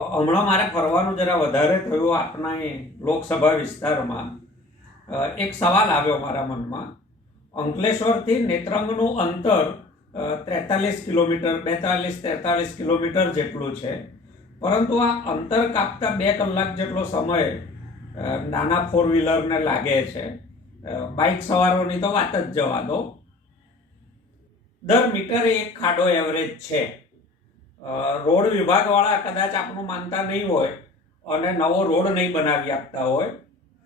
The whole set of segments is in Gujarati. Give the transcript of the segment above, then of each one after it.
હમણાં મારે ફરવાનું જરા વધારે થયું આપણા લોકસભા વિસ્તારમાં. એક સવાલ આવ્યો મારા મનમાં. અંકલેશ્વરથી નેત્રંગનું અંતર 43 કિલોમીટર 42-43 કિલોમીટર જેટલું છે, પરંતુ આ અંતર કાપતા 2 કલાક જેટલો સમય નાના ફોર વ્હીલરને લાગે છે. બાઇક સવારોની તો વાત જ જવા દો. દર મીટરે એક ખાડો એવરેજ છે. રોડ વિભાગવાળા કદાચ આપનું માનતા નહીં હોય અને નવો રોડ નહીં બનાવી આપતા હોય,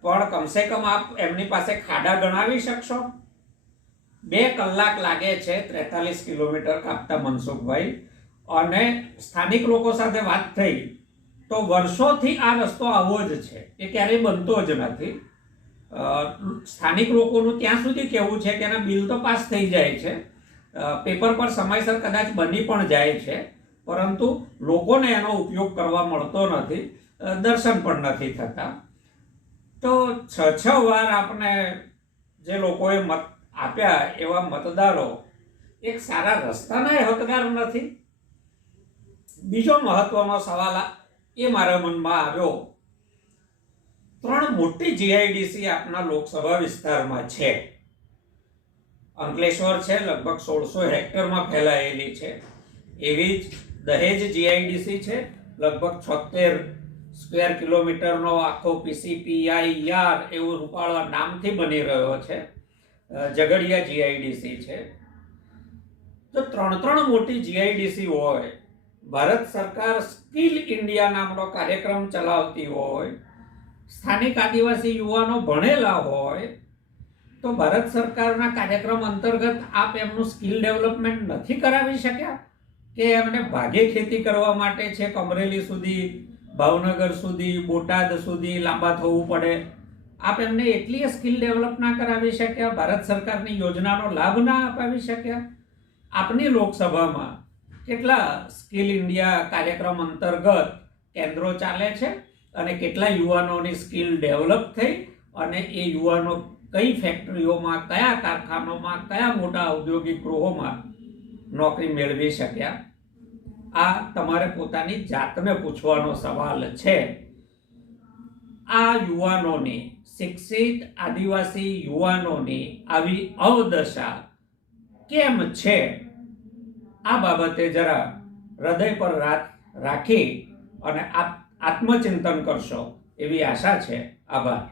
પણ કમસે કમ આપ એમની પાસે ખાડા ગણાવી શકશો? 2 કલાક લાગે છે 43 કિલોમીટર કાપતા, મનસુખભાઈ. અને સ્થાનિક લોકો સાથે વાત થઈ તો વર્ષોથી આ રસ્તો આવો જ છે, એ ક્યારેય બનતો જ નથી. સ્થાનિક લોકોનું ત્યાં સુધી કહેવું છે કે એના બિલ તો પાસ થઈ જાય છે, પેપર પર સમયસર કદાચ બની પણ જાય છે, પરંતુ લોકોને એનો ઉપયોગ કરવા મળતો નથી, દર્શન પણ નથી થતા. તો 6 વાર આપણે જે લોકોએ મત આપ્યા એવા મતદારો એક સારા રસ્તાના હકદાર નથી. બીજો મહત્વનો સવાલ એ મારા મનમાં આવ્યો. 3 મોટી જીઆઈડીસી આપના લોકસભા વિસ્તારમાં છે. અંકલેશ્વર છે, લગભગ 1600 હેક્ટરમાં ફેલાયેલી છે. એવી જ દહેજ જીઆઈડીસી છે, લગભગ 76 સ્ક્વેર કિલોમીટરનો આખો PCPIR એવું રૂપાળા નામથી બની રહ્યો છે. ઝઘડિયા જીઆઈડીસી છે. તો 3 મોટી જીઆઈડીસી હોય, ભારત સરકાર સ્કિલ ઇન્ડિયા નામનો કાર્યક્રમ ચલાવતી હોય, સ્થાનિક આદિવાસી યુવાનો ભણેલા હોય, તો ભારત સરકારના કાર્યક્રમ અંતર્ગત આપ એમનું સ્કિલ ડેવલપમેન્ટ નથી કરાવી શક્યા? કે એમને ભાગે ખેતી કરવા માટે છે અમરેલી સુધી, ભાવનગર સુધી, બોટાદ સુધી લાંબા થવું પડે, આપ એમને એટલી સ્કિલ ડેવલપ ના કરાવી શક્યા? ભારત સરકારની યોજનાનો લાભ ના અપાવી શક્યા? આપની લોકસભામાં કેટલા સ્કિલ ઇન્ડિયા કાર્યક્રમ અંતર્ગત કેન્દ્રો ચાલે છે અને કેટલા યુવાનોની સ્કિલ ડેવલપ થઈ અને એ યુવાનો કઈ ફેક્ટરીઓમાં, કયા કારખાનામાં, કયા મોટા ઔદ્યોગિક ગૃહોમાં નોકરી મેળવી શક્યા? આ તમારે પોતાની જાતને પૂછવાનો સવાલ છે. આ યુવાનોની, શિક્ષિત આદિવાસી યુવાનોની આવી અવદશા કેમ છે? આ બાબતે જરા હૃદય પર રાખી અને આત્મચિંતન કરશો એવી આશા છે. આભાર.